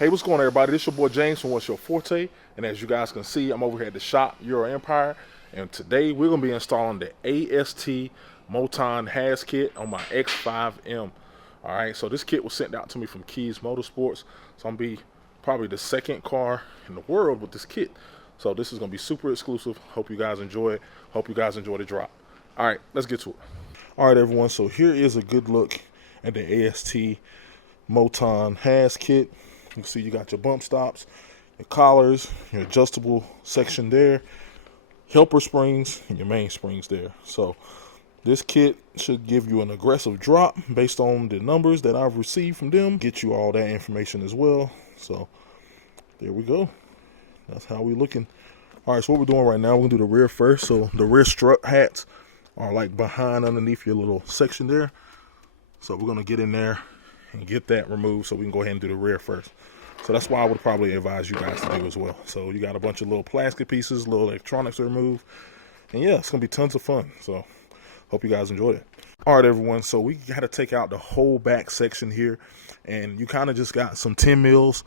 Hey, what's going on, everybody? This is your boy James from What's Your Forte, and as you guys can see, I'm over here at the shop, Euro Empire, and today we're going to be installing the AST Moton Has kit on my X5M. Alright, so this kit was sent out to me from Keys Motorsports, so I'm going to be probably the second car in the world with this kit. So this is going to be super exclusive. Hope you guys enjoy it. Hope you guys enjoy the drop. Alright, let's get to it. Alright, everyone, so here is a good look at the AST Moton Has kit. You can see you got your bump stops, your collars, your adjustable section there, helper springs, and your main springs there. So this kit should give you an aggressive drop based on the numbers that I've received from them. Get you all that information as well. So there we go. That's how we're looking. All right, so what we're doing right now, we're gonna do the rear first. So the rear strut hats are like behind underneath your little section there. So we're gonna get in there and get that removed so we can go ahead and do the rear first. So that's why I would probably advise you guys to do as well. So you got a bunch of little plastic pieces, little electronics to remove. And yeah, it's gonna be tons of fun. So hope you guys enjoyed it. All right, everyone, so we got to take out the whole back section here. And you kind of just got some 10 mils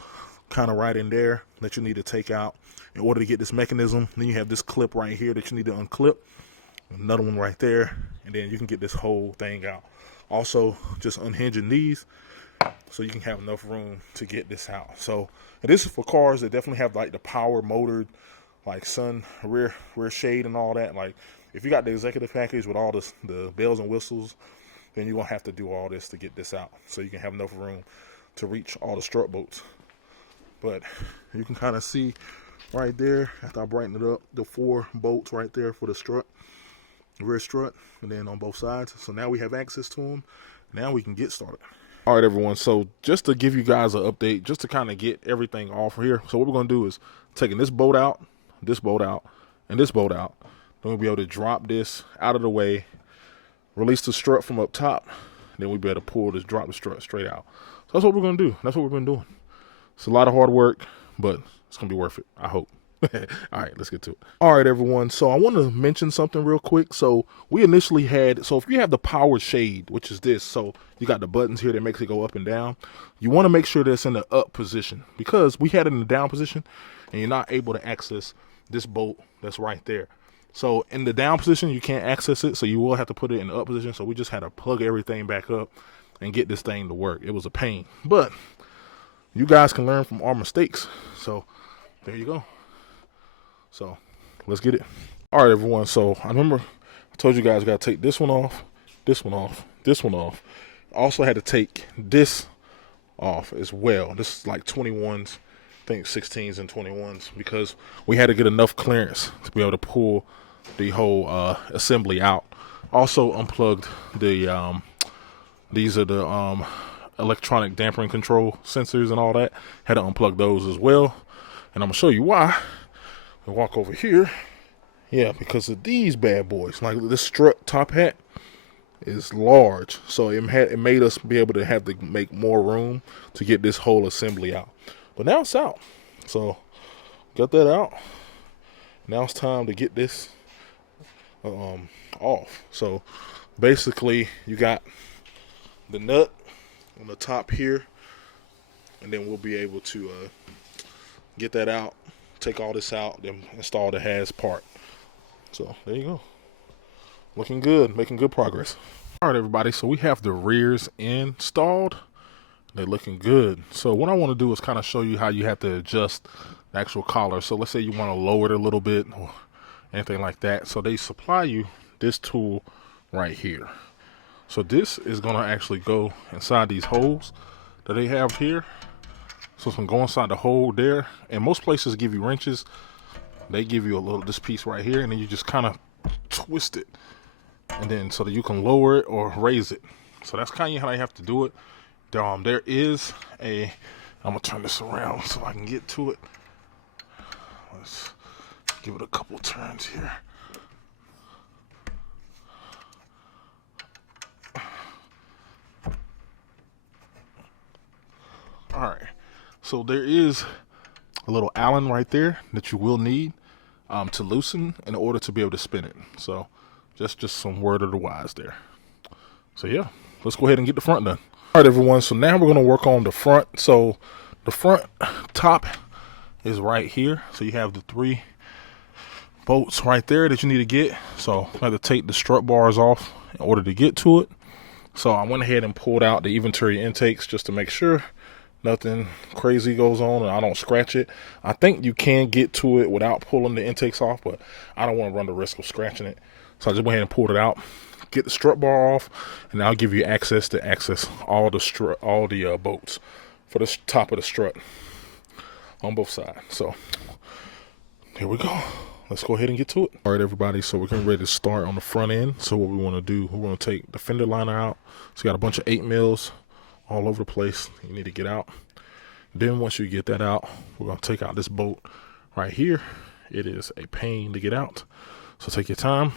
kind of right in there that you need to take out in order to get this mechanism. Then you have this clip right here that you need to unclip. Another one right there. And then you can get this whole thing out. Also, just unhinging these so you can have enough room to get this out. So, and this is for cars that definitely have like the power motored, like sun rear shade and all that. Like if you got the executive package with all the bells and whistles, then you're gonna have to do all this to get this out so you can have enough room to reach all the strut bolts. But you can kind of see right there, after I brighten it up, the 4 bolts right there for the strut, rear strut, and then on both sides. So now we have access to them. Now we can get started. All right, everyone, so just to give you guys an update, just to kind of get everything off here. So what we're going to do is taking this bolt out, and this bolt out. Then we'll be able to drop this out of the way, release the strut from up top. Then we'll be able to pull this, drop the strut straight out. So that's what we're going to do. That's what we've been doing. It's a lot of hard work, but it's going to be worth it, I hope. All right, let's get to it. All right, everyone. So I want to mention something real quick. So we initially had, so if you have the power shade, which is this, so you got the buttons here that makes it go up and down. You want to make sure that it's in the up position because we had it in the down position and you're not able to access this bolt that's right there. So in the down position, you can't access it. So you will have to put it in the up position. So we just had to plug everything back up and get this thing to work. It was a pain, but you guys can learn from our mistakes. So there you go. So let's get it. All right, everyone. So I remember I told you guys I got to take this one off, this one off, this one off. I also had to take this off as well. This is like 21s, I think 16s and 21s, because we had to get enough clearance to be able to pull the whole assembly out. Also unplugged the, these are the electronic dampering control sensors and all that. Had to unplug those as well. And I'm going to show you why. We walk over here. Yeah, because of these bad boys. Like this strut top hat is large. So it made us be able to have to make more room to get this whole assembly out. But now it's out. So got that out. Now it's time to get this off. So basically you got the nut on the top here. And then we'll be able to get that out. Take all this out, then install the Has part. So there you go. Looking good, making good progress. All right, everybody, so we have the rears installed. They're looking good. So what I want to do is kind of show you how you have to adjust the actual collar. So let's say you want to lower it a little bit or anything like that. So they supply you this tool right here. So this is going to actually go inside these holes that they have here. So it's going to go inside the hole there. And most places give you wrenches. They give you this piece right here. And then you just kind of twist it. And then so that you can lower it or raise it. So that's kind of how you have to do it. There is I'm going to turn this around so I can get to it. Let's give it a couple turns here. All right. So there is a little Allen right there that you will need to loosen in order to be able to spin it. So just some word of the wise there. So yeah, let's go ahead and get the front done. All right, everyone. So now we're going to work on the front. So The front top is right here. So you have the 3 bolts right there that you need to get. So I have to take the strut bars off in order to get to it. So I went ahead and pulled out the inventory intakes just to make sure nothing crazy goes on and I don't scratch it. I think you can get to it without pulling the intakes off, but I don't want to run the risk of scratching it. So I just went ahead and pulled it out, get the strut bar off, and I'll give you access to access all the bolts for the top of the strut on both sides. So here we go. Let's go ahead and get to it. All right, everybody, so we're getting ready to start on the front end. So what we want to do, we're going to take the fender liner out. So you got a bunch of 8 mils all over the place you need to get out. Then once you get that out, we're going to take out this bolt right here. It is a pain to get out, so take your time,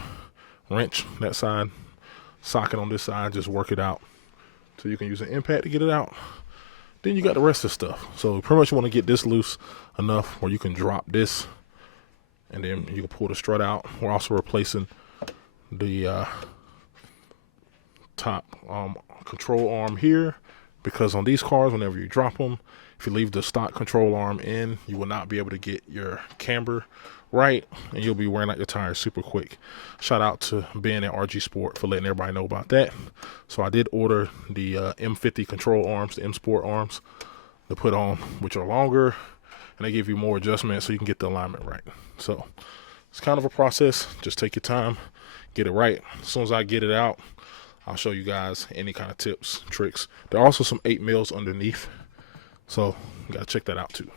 wrench that side, socket on this side, just work it out so you can use an impact to get it out. Then you got the rest of the stuff. So pretty much you want to get this loose enough where you can drop this and then you can pull the strut out. We're also replacing the top control arm here, because on these cars, whenever you drop them, if you leave the stock control arm in, you will not be able to get your camber right, and you'll be wearing out your tires super quick. Shout out to Ben at RG Sport for letting everybody know about that. So I did order the M50 control arms, the M Sport arms, to put on, which are longer, and they give you more adjustment so you can get the alignment right. So it's kind of a process. Just take your time, get it right. As soon as I get it out, I'll show you guys any kind of tips, tricks. There are also some 8 mils underneath, so you gotta check that out too.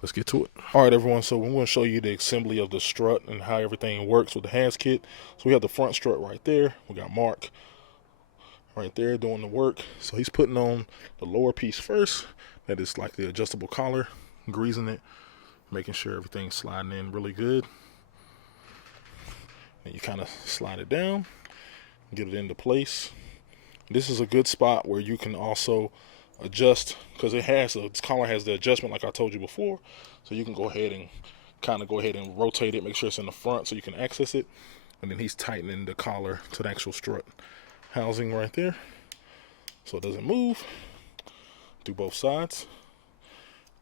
Let's get to it. All right, everyone, so we're gonna show you the assembly of the strut and how everything works with the has kit. So we have the front strut right there. We got Mark right there doing the work. So he's putting on the lower piece first. That is like the adjustable collar, greasing it, making sure everything's sliding in really good. And you kind of slide it down, get it into place. This is a good spot where you can also adjust, because this collar has the adjustment like I told you before, so you can go ahead and kind of rotate it, make sure it's in the front so you can access it. And then he's tightening the collar to the actual strut housing right there so it doesn't move. Do both sides.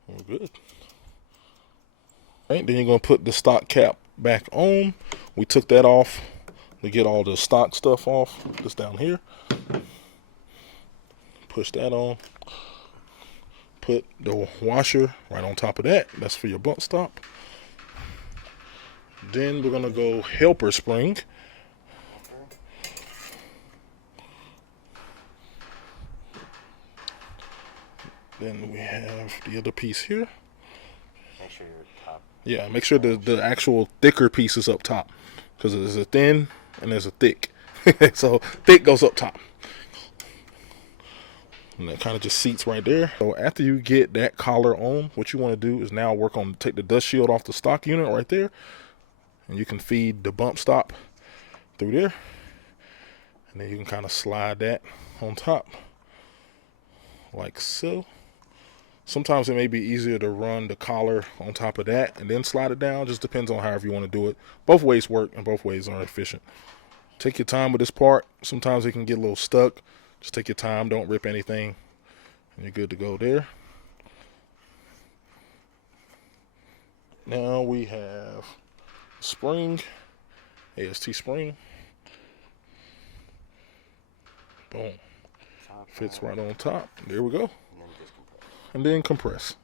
We're good. All right, then you're going to put the stock cap back on. We took that off to get all the stock stuff off. Just down here. Push that on. Put the washer right on top of that. That's for your bump stop. Then we're going to go helper spring. Then we have the other piece here. Make sure you're top. Yeah, make sure the actual thicker piece is up top, because there's a thin and there's a thick. So thick goes up top. And that kind of just seats right there. So after you get that collar on, what you want to do is now work on take the dust shield off the stock unit right there. And you can feed the bump stop through there. And then you can kind of slide that on top like so. Sometimes it may be easier to run the collar on top of that and then slide it down. Just depends on however you want to do it. Both ways work and both ways are efficient. Take your time with this part. Sometimes it can get a little stuck. Just take your time. Don't rip anything. And you're good to go there. Now we have spring, AST spring. Boom. Fits right on top. There we go. And then compress.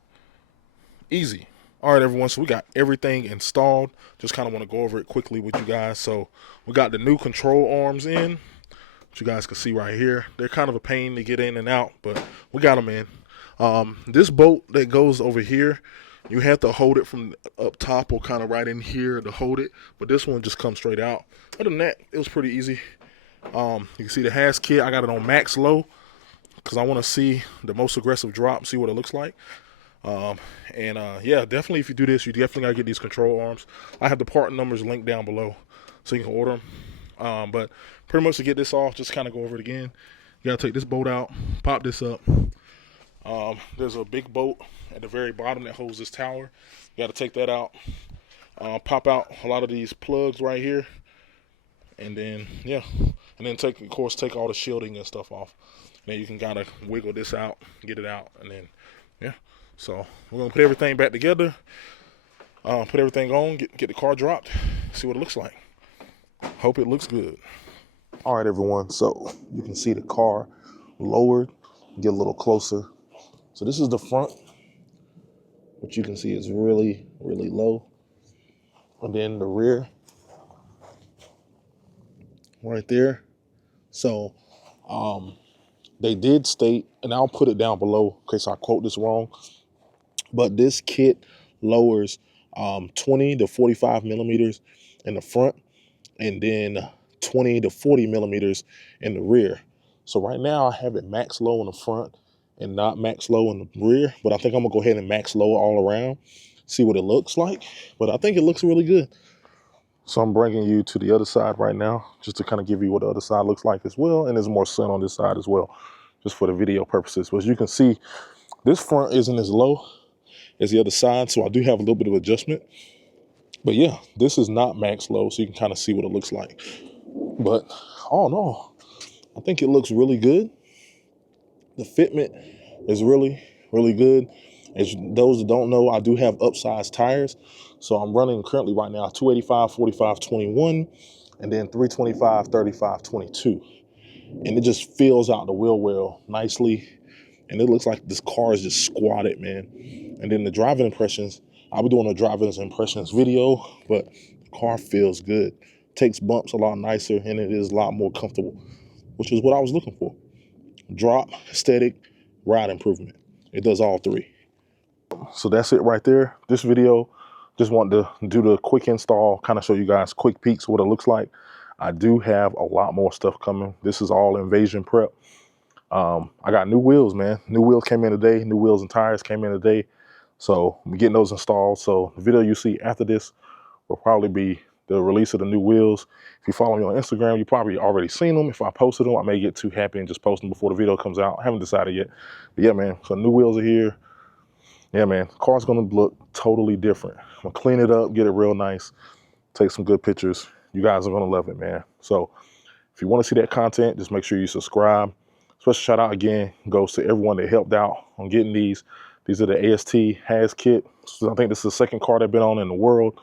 Easy. All right, everyone, so we got everything installed. Just kind of want to go over it quickly with you guys. So we got the new control arms in, which you guys can see right here. They're kind of a pain to get in and out, but we got them in. This bolt that goes over here, you have to hold it from up top or kind of right in here to hold it, but this one just comes straight out. Other than that, it was pretty easy. You can see the has kit. I got it on max low because I want to see the most aggressive drop, see what it looks like. Yeah, definitely if you do this, you definitely got to get these control arms. I have the part numbers linked down below so you can order them. But pretty much to get this off, just kind of go over it again. You got to take this bolt out, pop this up. There's a big bolt at the very bottom that holds this tower. You got to take that out. Pop out a lot of these plugs right here. And then, yeah. And then take all the shielding and stuff off. And then you can kind of wiggle this out, get it out, and then, yeah. So we're gonna put everything back together, put everything on, get the car dropped, see what it looks like. Hope it looks good. All right, everyone, so you can see the car lowered, get a little closer. So this is the front, which you can see is really, really low. And then the rear, right there. So they did state, and I'll put it down below in case I quote this wrong, but this kit lowers 20 to 45 millimeters in the front, and then 20 to 40 millimeters in the rear. So right now I have it max low in the front and not max low in the rear, but I think I'm gonna go ahead and max low all around, see what it looks like. But I think it looks really good. So I'm bringing you to the other side right now, just to kind of give you what the other side looks like as well. And there's more sun on this side as well, just for the video purposes. But as you can see, this front isn't as low as the other side, so I do have a little bit of adjustment. But yeah, this is not max low, so you can kind of see what it looks like. But all in all, I think it looks really good. The fitment is really, really good. As those that don't know, I do have upsized tires. So I'm running currently right now 285, 45, 21, and then 325, 35, 22. And it just fills out the wheel well nicely. And it looks like this car is just squatted, man. And then the driving impressions, I'll be doing a driving impressions video, but the car feels good. Takes bumps a lot nicer, and it is a lot more comfortable, which is what I was looking for. Drop, aesthetic, ride improvement. It does all three. So that's it right there. This video, just wanted to do the quick install, kind of show you guys quick peeks what it looks like. I do have a lot more stuff coming. This is all invasion prep. I got new wheels, man. New wheels came in today. New wheels and tires came in today. So I'm getting those installed. So the video you see after this will probably be the release of the new wheels. If you follow me on Instagram, you probably already seen them. If I posted them, I may get too happy and just post them before the video comes out. I haven't decided yet. But yeah, man, so new wheels are here. Yeah, man, the car's gonna look totally different. I'm gonna clean it up, get it real nice, take some good pictures. You guys are gonna love it, man. So if you wanna see that content, just make sure you subscribe. Special shout out again goes to everyone that helped out on getting these. These are the AST has kit. So I think this is the second car they've been on in the world.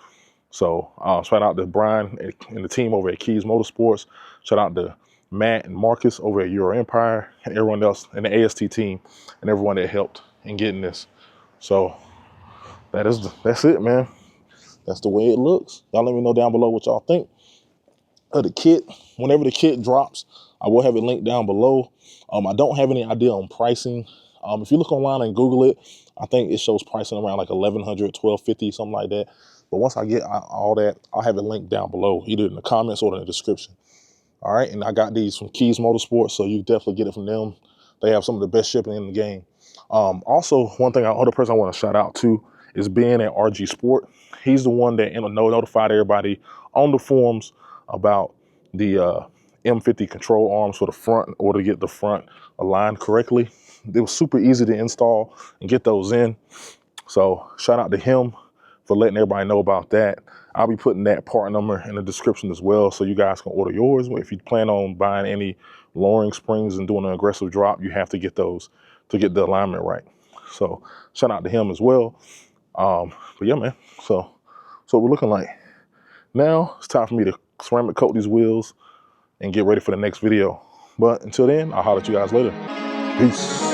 So shout out to Brian and the team over at Keys Motorsports. Shout out to Matt and Marcus over at Euro Empire and everyone else and the AST team and everyone that helped in getting this. So that's it, man. That's the way it looks. Y'all let me know down below what y'all think of the kit. Whenever the kit drops, I will have it linked down below. I don't have any idea on pricing. If you look online and Google it, I think it shows pricing around like $1,100, $1,250, something like that. But once I get all that, I'll have it linked down below, either in the comments or in the description. All right, and I got these from Keys Motorsports, so you definitely get it from them. They have some of the best shipping in the game. Also, one thing, other person I want to shout out to is Ben at RG Sport. He's the one that notified everybody on the forums about the M50 control arms for the front in order to get the front aligned correctly. It was super easy to install and get those in. So shout out to him for letting everybody know about that. I'll be putting that part number in the description as well, so you guys can order yours. If you plan on buying any lowering springs and doing an aggressive drop, you have to get those to get the alignment right. So shout out to him as well. But yeah, man, so we're looking like. Now it's time for me to ceramic coat these wheels and get ready for the next video. But until then, I'll holler at you guys later. Peace.